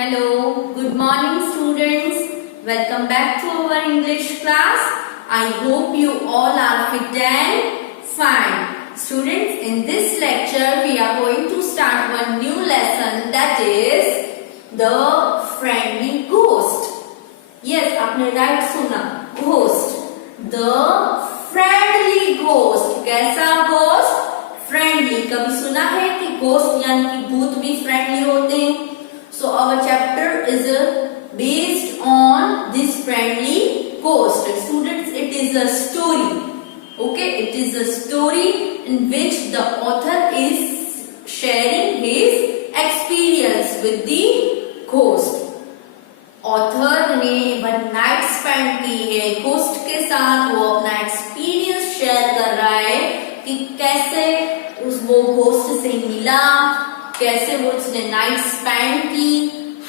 Hello, good morning students. Welcome back to our English class. I hope you all are fit and fine. Students, in this lecture we are going to start one new lesson, that is the friendly ghost. Yes, आपने right सुना, ghost. The friendly ghost. कैसा ghost? Friendly. कभी सुना है कि ghost यानी कि भूत भी friendly होते हैं? So our chapter is based on this friendly ghost. Students, it is a story. Okay, it is a story in which the author is sharing his experience with the ghost. Author ने one night spend की है ghost के साथ, वो अपना experience share कर रहा है कि कैसे वो ghost से मिला, कैसे वो उसने नाइट स्पेंड की,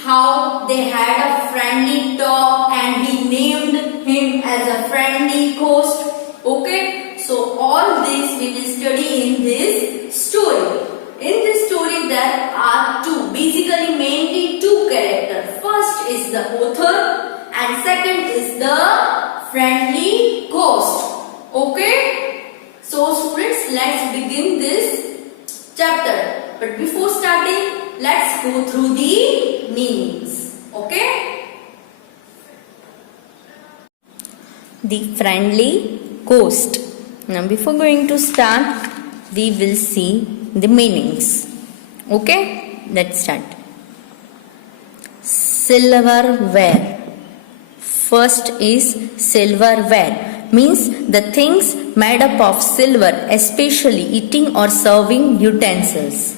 how they had a friendly talk and he named him as a friendly ghost. Okay, so all this we will study in this story. In this story there are basically mainly two characters. First is the author and second is the friendly ghost. Okay, so students, let's begin this chapter. But before starting, let's go through the meanings. Okay? The friendly ghost. Now, before going to start, we will see the meanings. Okay? Let's start. Silverware. First is silverware. Means the things made up of silver, especially eating or serving utensils.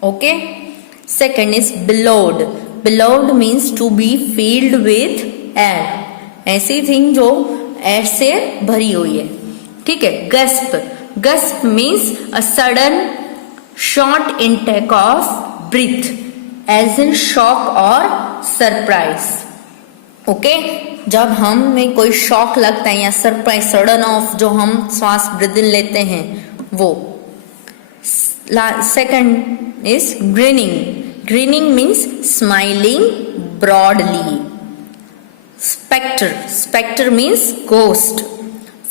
Okay. Second is billowed. Billowed means to be filled with air. ऐसी thing जो air से भरी हुई है. ठीक है. गस्प. गस्प means a sudden short intake of breath, as in shock or surprise. Okay. जब हम में कोई शॉक लगता है या सरप्राइज, सडन ऑफ जो हम श्वास ब्रीदिंग लेते हैं वो. Second is grinning. Grinning means smiling broadly. Spectre. Spectre means ghost.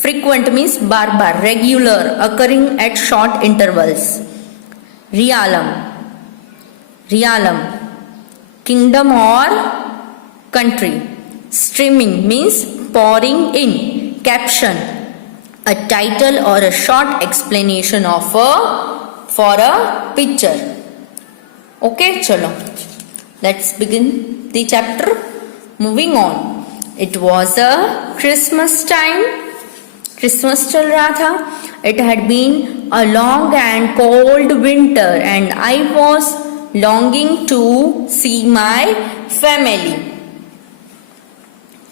Frequent means बार-बार, regular, occurring at short intervals. Realm. Realm, kingdom or country. Streaming means pouring in. Caption, a title or a short explanation of for a picture. Okay, chalo. Let's begin the chapter. Moving on. It was a Christmas time. Christmas चल रहा था. It had been a long and cold winter and I was longing to see my family.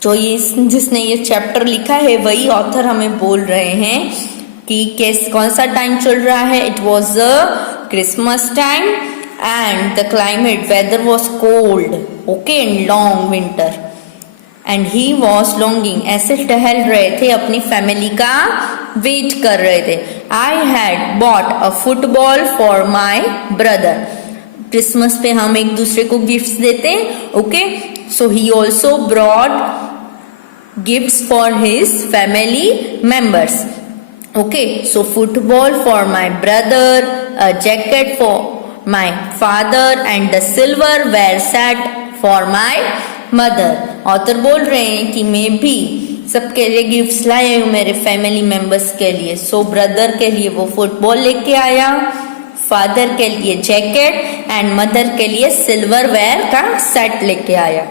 तो ये जिसने ये chapter लिखा है वही ऑथर हमें बोल रहे हैं कि कौन सा टाइम चल रहा है. It was a Christmas time and the climate weather was cold. Okay. And long winter and he was longing, ऐसे टहल रहे थे, अपनी फैमिली का वेट कर रहे थे. I had bought a football for my brother. Christmas पे हम एक दूसरे को गिफ्ट्स देते हैं. Okay. So he also brought gifts for his family members. Okay, so football for my brother, a jacket for my father and the silverware set for my mother. Author बोल रहे हैं कि मैं भी सबके लिए गिफ्ट्स लाया हूँ मेरे फैमिली मेंबर्स के लिए. सो ब्रदर के लिए वो फुटबॉल लेके आया, फादर के लिए जैकेट एंड मदर के लिए सिल्वरवेयर का सेट लेके आया.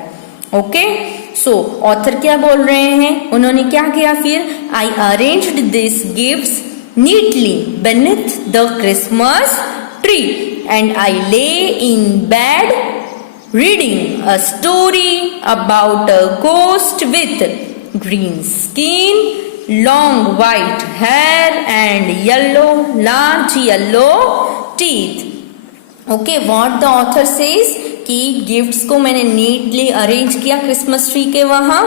ओके. सो ऑथर क्या बोल रहे हैं, उन्होंने क्या किया फिर. I arranged this gifts neatly beneath the Christmas tree and I lay in bed reading a story about a ghost with green skin, long white hair and large yellow teeth. Okay. What the author says कि gifts को मैंने neatly arrange किया Christmas tree के वहां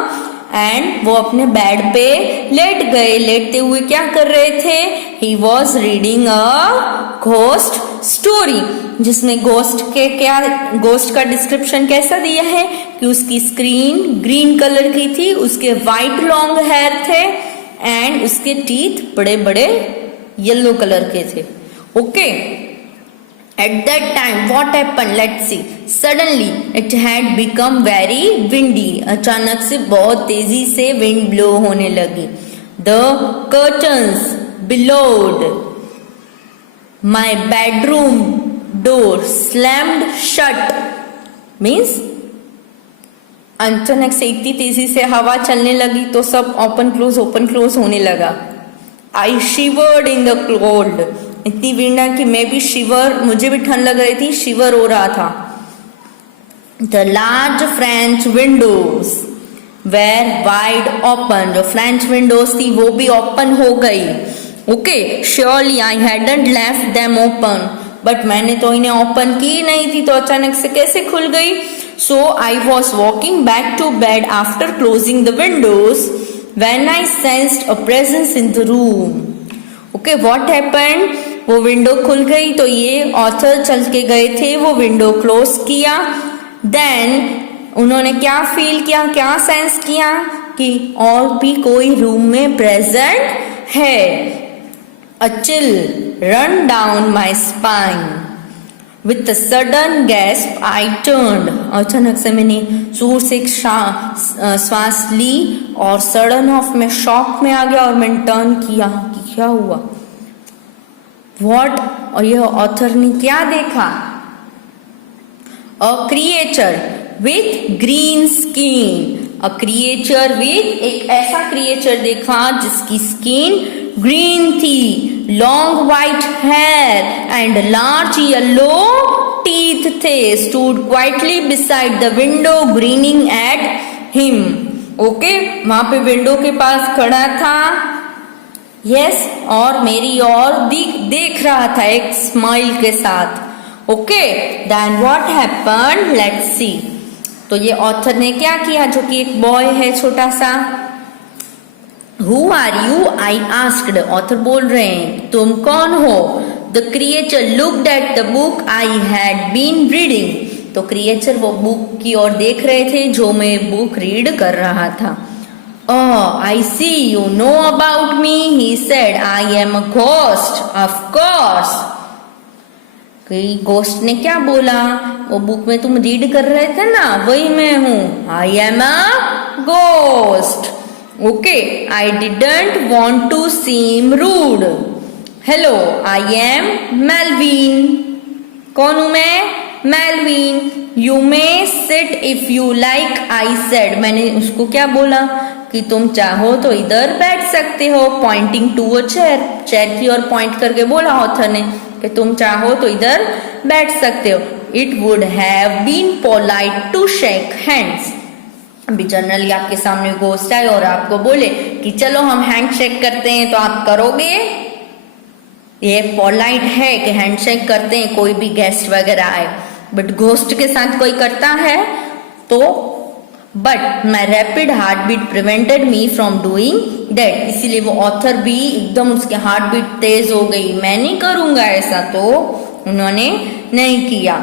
and वो अपने bed पे late गए। लेटते हुए क्या कर रहे थे? He was reading a ghost story, जिसमें घोस्ट का डिस्क्रिप्शन कैसा दिया है कि उसकी स्क्रीन ग्रीन कलर की थी, उसके वाइट लॉन्ग हेयर थे एंड उसके टीथ बड़े बड़े येलो कलर के थे। Okay, at that time what happened, let's see, suddenly it had become very windy, अचानक से बहुत तेजी से विंड ब्लो होने लगी। the curtains billowed, my bedroom door slammed shut, means अचानक से इतनी तेजी से हवा चलने लगी तो सब ओपन क्लोज होने लगा। I shivered in the cold, इतनी विंड है कि मैं भी मुझे भी ठंड लग रही थी, शिवर हो रहा था। The large French windows were wide open, जो फ्रेंच विंडोज थी वो भी ओपन हो गई। Okay, surely I hadn't left them open, but मैंने तो इन्हें ओपन की नहीं थी, तो अचानक से कैसे खुल गई? So I was walking back to bed after closing the windows when I sensed a presence in the room. Okay, what happened? वो विंडो खुल गई तो ये ऑथर चल के गए थे, वो विंडो क्लोज किया। देन उन्होंने क्या फील किया, क्या सेंस किया कि और भी कोई रूम में प्रेजेंट है। A chill run down my spine. With a sudden gasp, I turned. अचानक से मैंने जोर से एक श्वास ली और सडन ऑफ में शॉक में आ गया और मैंने टर्न किया कि क्या हुआ। What? और यह ऑथर ने क्या देखा? A creature with green skin. A creature with, एक ऐसा क्रिएचर देखा जिसकी स्किन ग्रीन थी, long white hair and large yellow teeth थे, stood quietly beside the window grinning at him. Okay, वहां पे विंडो के पास खड़ा था, यस, और मेरी ओर देख रहा था एक स्माइल के साथ। Okay, then what happened, let's see. तो ये ऑथर ने क्या किया, जो कि एक बॉय है छोटा सा। Who are you? I asked. Author बोल रहे हैं, तुम कौन हो? The creature looked at the book I had been reading. तो क्रिएचर वो बुक की ओर देख रहे थे जो मैं बुक रीड कर रहा था। Oh, I see you know about me, he said. I am a ghost, of course. Ghost ने क्या बोला, वो बुक में तुम रीड कर रहे थे ना, वही मैं हूं। I am a ghost. Okay, I didn't want to seem rude. Hello, I am Melvin. कौन हूं मैं? Melvin. You may sit if you like, I said. मैंने उसको क्या बोला कि तुम चाहो तो इधर बैठ सकते हो, pointing to a chair, chair की ओर पॉइंट करके बोला ऑथर ने कि तुम चाहो तो इधर बैठ सकते हो। It would have been polite to shake hands. अभी जनरली आपके सामने घोस्ट आए और आपको बोले कि चलो हम हैंड शेक करते हैं, तो आप करोगे? ये पोलाइट है कि हैंड शेक करते हैं कोई भी गेस्ट वगैरह आए, बट घोस्ट के साथ कोई करता है तो? But my rapid heartbeat prevented me from doing that, इसीलिए वो ऑथर भी एकदम उसके हार्ट बीट तेज हो गई, मैं नहीं करूंगा ऐसा, तो उन्होंने नहीं किया।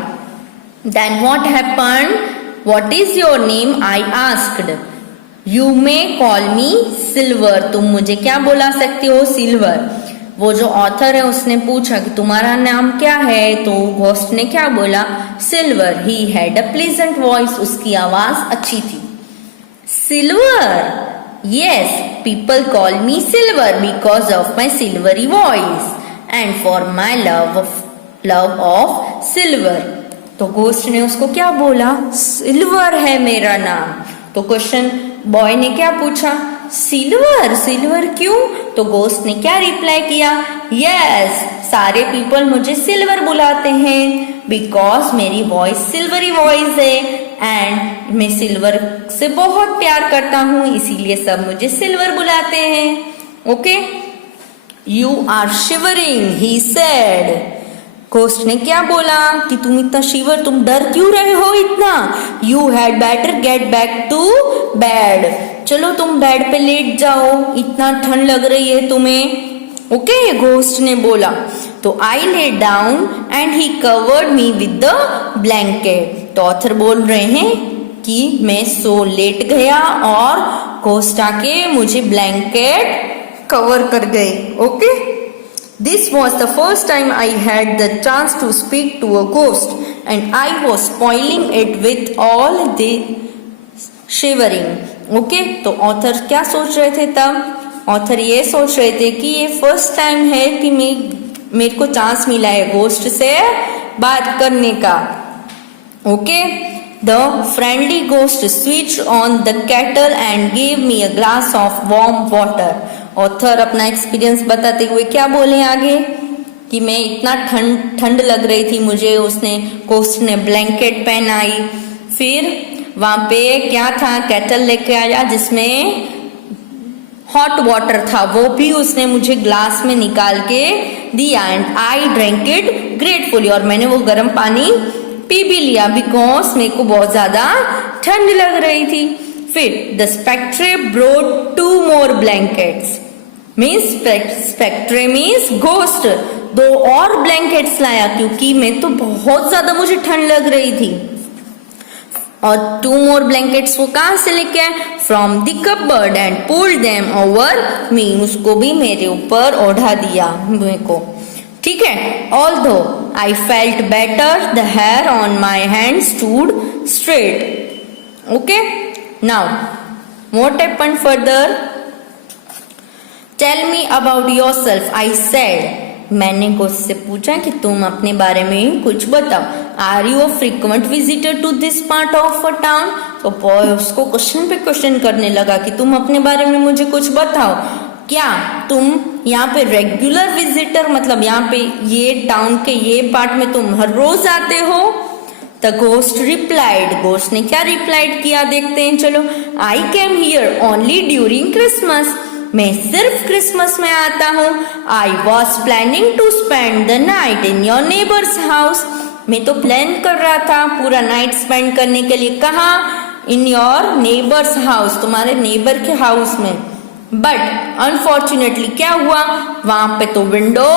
Then what happened, what is your name, I asked. You may call me silver, तुम मुझे क्या बुला सकते हो? सिल्वर। वो जो ऑथर है उसने पूछा कि तुम्हारा नाम क्या है, तो घोस्ट ने क्या बोला? Silver. He had a pleasant voice, उसकी आवाज अच्छी थी। Silver, yes, people call me Silver because of my silvery voice and for my love of silver. तो घोस्ट ने उसको क्या बोला? सिल्वर है मेरा नाम। तो क्वेश्चन बॉय ने क्या पूछा? सिल्वर, सिल्वर क्यों? तो घोस्ट ने क्या रिप्लाई किया? यस, सारे पीपल मुझे सिल्वर बुलाते हैं बिकॉज मेरी वॉइस सिल्वरी वॉइस है एंड मैं सिल्वर से बहुत प्यार करता हूं, इसीलिए सब मुझे सिल्वर बुलाते हैं। Okay, you are shivering, he said. Ghost ने क्या बोला कि तुम इतना शिवर, तुम डर क्यों रहे हो इतना? You had better get back to bed, चलो तुम बेड पे लेट जाओ, इतना ठंड लग रही है तुम्हें। ओके, घोस्ट ने बोला। तो I lay down and he covered me with the blanket. तो ऑथर बोल रहे हैं कि मैं सो लेट गया और घोस्ट आके मुझे ब्लैंकेट कवर कर गए। Okay, this was the first time I had the chance to speak to a ghost and I was spoiling it with all the shivering. Okay, तो ऑथर क्या सोच रहे थे तब? ऑथर ये सोच रहे थे कि ये फर्स्ट टाइम है कि मेरे को चांस मिला है घोस्ट से बात करने का। Okay, the friendly ghost switch on the kettle and give me a glass of warm water. Author अपना एक्सपीरियंस बताते हुए क्या बोले आगे कि मैं इतना ठंड लग रही थी मुझे, उसने घोस्ट ने ब्लैंकेट पहनाई। फिर वहां पे क्या था, केटल लेके आया जिसमें हॉट वाटर था, वो भी उसने मुझे ग्लास में निकाल के दिया and I drink it gratefully. और मैंने वो गर्म पानी पी भी लिया बिकॉज मेरे को बहुत ज्यादा ठंड लग रही थी। फिर the spectre brought 2 more blankets, means spectre means ghost 2 और ब्लैंकेट्स लाया क्योंकि मैं तो बहुत ज्यादा मुझे ठंड लग रही थी। और 2 more blankets वो कहां से लेके आए? From the cupboard and pulled them over me, उसको भी मेरे ऊपर ओढ़ा दिया मेरे को। ठीक है, although I felt better the hair on my hand stood straight. Okay, now what happened further? Tell me about yourself, I said. मैंने घोस्ट से पूछा कि तुम अपने बारे में कुछ बताओ। Are you a frequent visitor to this part of a town? तो बॉय उसको क्वेश्चन पे क्वेश्चन करने लगा कि तुम अपने बारे में मुझे कुछ बताओ। क्या तुम यहाँ पे रेगुलर विजिटर, मतलब यहाँ पे ये टाउन के ये पार्ट में तुम हर रोज आते हो? द घोस्ट रिप्लाइड, घोस्ट ने क्या रिप्लाइड किया देखते हैं चलो। I came here only during Christmas, मैं सिर्फ क्रिसमस में आता हूँ। I was planning to spend the night in your neighbour's house, मैं तो प्लान कर रहा था पूरा नाइट स्पेंड करने के लिए। कहाँ? इन योर नेबर्स हाउस, तुम्हारे नेबर के हाउस में। बट अनफॉर्चुनेटली क्या हुआ, वहां पे तो विंडो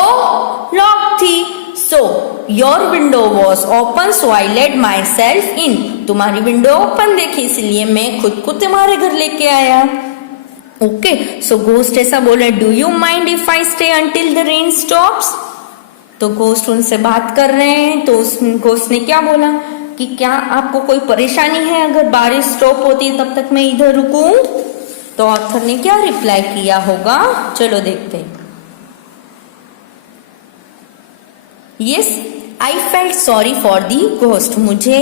लॉक थी। So your window was open so I let my self in, तुम्हारी विंडो ओपन देखी इसलिए मैं खुद को तुम्हारे घर लेके आया। ओके, सो घोस्ट ऐसा बोले, do you mind if I stay until the rain stops? तो घोस्ट उनसे बात कर रहे हैं। तो घोस्ट ने क्या बोला कि क्या आपको कोई परेशानी है अगर बारिश स्टॉप होती है तब तक मैं इधर रुकूं? तो ऑथर ने क्या रिप्लाई किया होगा, चलो देखते हैं। Yes, I felt sorry for the ghost, मुझे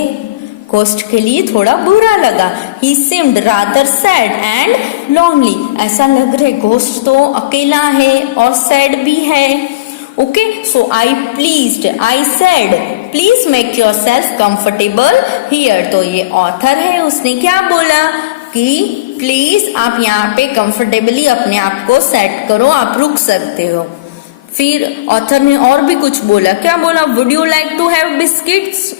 घोस्ट के लिए थोड़ा बुरा लगा। He seemed rather sad and lonely, ऐसा लग रहा है घोस्ट तो अकेला है और सैड भी है। Okay, so I pleased, I said please make your self comfortable here. तो ये ऑथर है, उसने क्या बोला कि प्लीज आप यहाँ पे कंफर्टेबली अपने आप को सेट करो, आप रुक सकते हो। फिर ऑथर ने और भी कुछ बोला, क्या बोला? Would you like to have biscuits?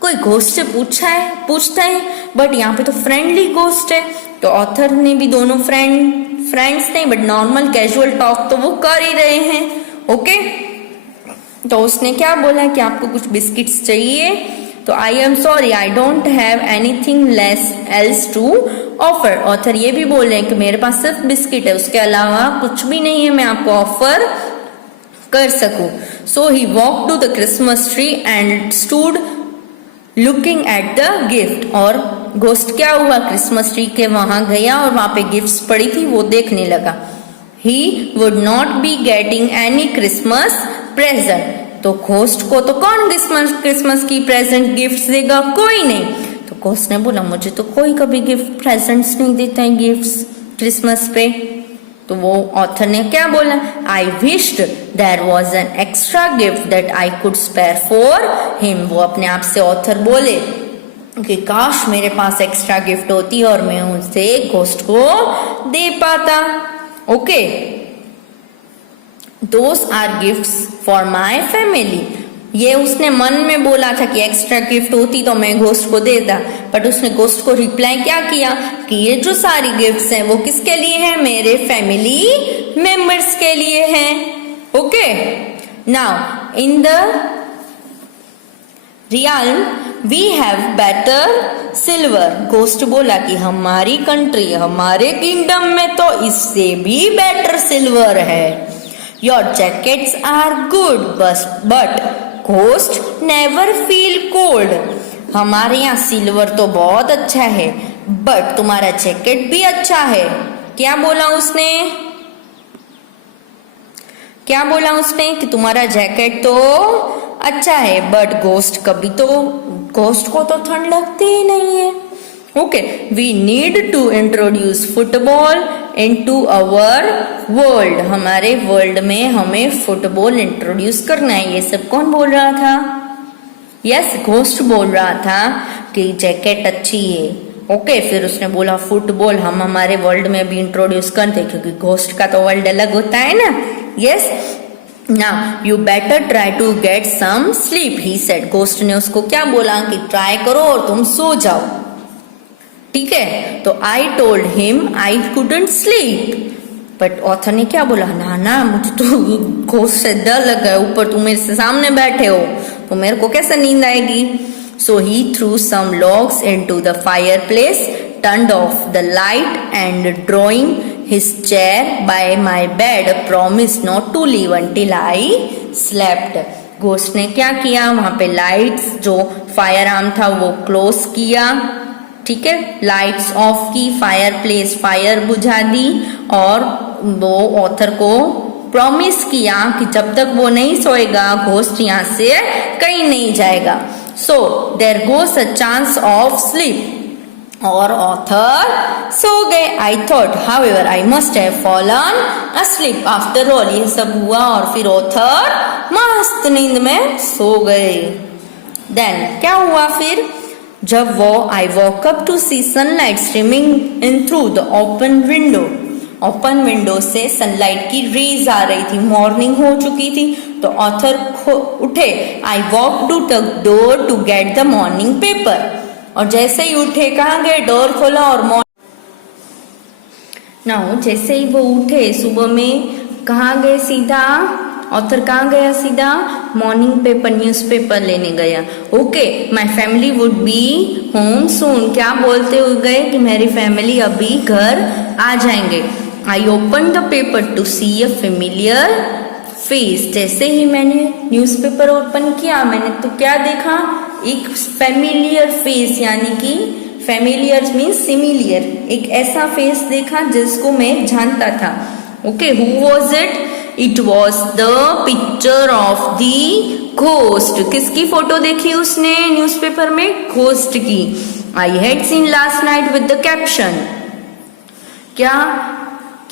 कोई घोस्ट से पूछता है बट यहाँ पे तो फ्रेंडली घोस्ट है। तो ऑथर ने भी दोनों फ्रेंड्स नहीं बट नॉर्मल कैजुअल टॉक तो वो कर ही रहे हैं। ओके, तो उसने क्या बोला कि आपको कुछ बिस्किट्स चाहिए? तो I am sorry I don't have anything less else to offer. Author ये भी बोल रहे हैं कि मेरे पास सिर्फ बिस्किट है, उसके अलावा कुछ भी नहीं है मैं आपको ऑफर कर सकूं। So he walk to the Christmas tree and stood looking at the gift. और घोस्ट क्या हुआ, क्रिसमस ट्री के वहां गया और वहां पे गिफ्ट्स पड़ी थी वो देखने लगा। He would not be getting any Christmas present. तो घोस्ट को तो कौन क्रिसमस की प्रेजेंट गिफ्ट देगा, कोई नहीं। तो घोस्ट ने बोला मुझे तो कोई कभी गिफ्ट प्रेजेंट्स नहीं देता है गिफ्ट्स क्रिसमस पे। तो वो ऑथर ने क्या बोला, I wished there was an extra gift that I could spare for him. वो अपने आप से ऑथर बोले कि काश मेरे पास एक्स्ट्रा गिफ्ट होती और मैं उनसे घोस्ट को दे पाता। Okay, those are gifts for my family. ये उसने मन में बोला था कि एक्स्ट्रा गिफ्ट होती तो मैं घोस्ट को देता, बट उसने घोस्ट को रिप्लाई क्या किया कि ये जो सारी गिफ्ट्स हैं वो किसके लिए हैं, मेरे फैमिली मेंबर्स के लिए हैं। Okay, now in the realm we have better silver. Ghost बोला कि हमारी कंट्री, हमारे किंगडम में तो इससे भी बेटर सिल्वर है। Your jackets are good but ghost never feel cold. हमारे यहाँ सिल्वर तो बहुत अच्छा है, बट तुम्हारा जैकेट भी अच्छा है। क्या बोला उसने? क्या बोला उसने कि तुम्हारा जैकेट तो अच्छा है, बट घोस्ट को तो ठंड लगती ही नहीं है। Okay, we need to introduce football into our world. हमारे वर्ल्ड में हमें फुटबॉल इंट्रोड्यूस करना है। ये सब कौन बोल रहा था? यस, घोस्ट बोल रहा था कि जैकेट अच्छी है। ओके, फिर उसने बोला फुटबॉल हम हमारे वर्ल्ड में भी इंट्रोड्यूस करते, क्योंकि घोस्ट का तो वर्ल्ड अलग होता है ना। Yes, now you better try to get some sleep he said. Ghost ने उसको क्या बोला कि ट्राई करो और तुम सो जाओ। ठीक है, तो I told him I couldn't sleep, but author ने क्या बोला, ना मुझे तो घोस्ट से डर लग गया, ऊपर तुम मेरे से सामने बैठे हो तो मेरे को कैसे नींद आएगी। So he threw some logs into the fireplace, turned off the light and drawing his chair by my bed promised not to leave until I slept. Ghost ने क्या किया, वहां पे लाइट्स जो फायर आर्म था वो क्लोज किया। ठीक है, लाइट्स ऑफ की, फायर प्लेस फायर बुझा दी, और वो ऑथर को प्रॉमिस किया कि जब तक वो नहीं सोएगा घोस्ट यहाँ से कहीं नहीं जाएगा। So there goes a chance of sleep, और ऑथर सो गए। I thought however I must have fallen asleep. After all ये सब हुआ और फिर ऑथर मस्त नींद में सो गए। देन क्या हुआ फिर, जब वो I woke up to see sunlight streaming in through the open window. Open window से सनलाइट की रेज आ रही थी, मॉर्निंग हो चुकी थी, तो ऑथर उठे। I walk to the door to get the morning paper, और जैसे ही उठे कहाँ गए, डोर खोला और जैसे ही वो उठे सुबह में कहाँ गए, सीधा ऑथर कहाँ गया, सीधा मॉर्निंग पेपर न्यूज़पेपर लेने गया। Okay, my family would be home soon. क्या बोलते हुए गए कि मेरी फैमिली अभी घर आ जाएंगे। I open the paper to see a familiar face. जैसे ही मैंने न्यूज़पेपर ओपन किया, मैंने तो क्या देखा, एक फेमिलियर फेस, यानी कि फेमिलियर मीन्स सिमिलियर, एक ऐसा फेस देखा जिसको मैं जानता था। Okay, who was it? It was the picture of the ghost. किसकी फोटो देखी उसने न्यूज़पेपर में? घोस्ट की। I had seen last night with the caption, क्या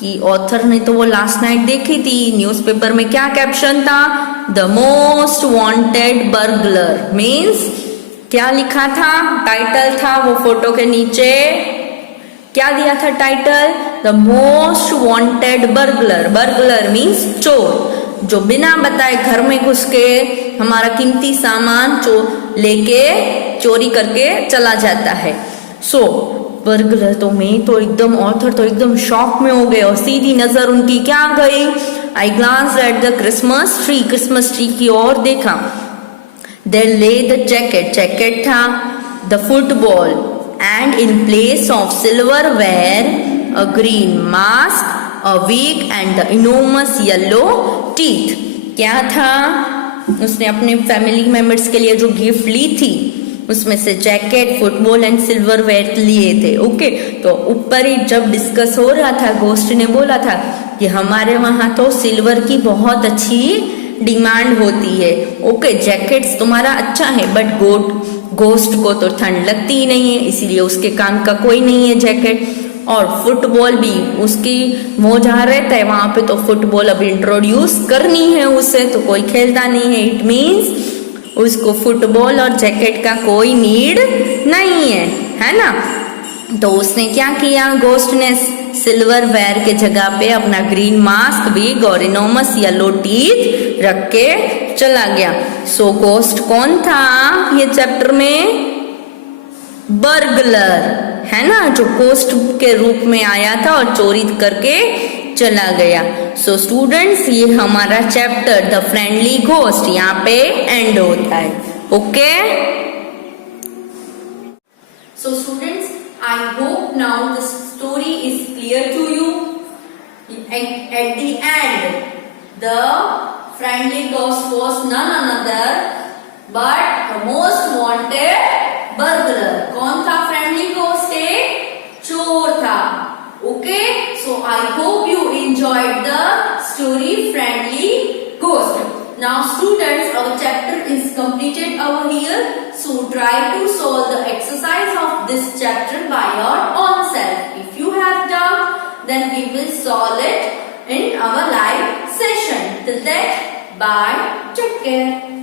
कि ऑथर ने तो वो लास्ट नाइट देखी थी। न्यूज़पेपर में क्या कैप्शन था? The most wanted burglar. Means क्या लिखा था, टाइटल था वो फोटो के नीचे क्या दिया था title? The most wanted burglar. Burglar means चोर, जो बिना बताए घर में घुस के हमारा कीमती सामान लेके चोरी करके चला जाता है। सो बर्गलर, तो मैं तो एकदम, ऑथर तो एकदम शॉक में हो गए, और सीधी नजर उनकी क्या गई, I glanced at the Christmas tree. Christmas tree की ओर देखा। There lay the jacket, jacket था, the football, and in place of silverware a green mask, a wig and the enormous yellow teeth. क्या था, उसने अपने family members के लिए जो गिफ्ट ली थी उसमें से jacket, football and silverware लिए थे। ओके, तो ऊपर ही जब डिस्कस हो रहा था, घोस्ट ने बोला था कि हमारे वहां तो सिल्वर की बहुत अच्छी डिमांड होती है। ओके, जैकेट्स तुम्हारा अच्छा है, बट घोस्ट को तो ठंड लगती ही नहीं है, इसीलिए उसके काम का कोई नहीं है जैकेट। और फुटबॉल भी उसकी वो जहाँ रहता है वहां पे तो फुटबॉल अब इंट्रोड्यूस करनी है उसे, तो कोई खेलता नहीं है। इट मीन्स उसको फुटबॉल और जैकेट का कोई नीड नहीं है ना। तो उसने क्या किया, घोस्ट ने सिल्वरवेयर के जगह पे अपना ग्रीन मास्क, विग और इनोमस येलो टीथ रख के चला गया। सो गोस्ट कौन था ये चैप्टर में? बर्गलर, है ना, जो गोस्ट के रूप में आया था और चोरी करके चला गया। सो स्टूडेंट्स, ये हमारा चैप्टर द फ्रेंडली घोस्ट यहाँ पे एंड होता है। Okay, so students, I hope now the story is clear to you. At the end, the friendly ghost was none another but the most wanted burglar. कौन था friendly ghost? एक चोर था। Okay, so I hope you enjoyed the story friendly ghost. Now students, our chapter is completed over here. So try to solve the exercise of this chapter by your own self. If you have doubt, then we will solve it in our live session. Till then, bye. Take care.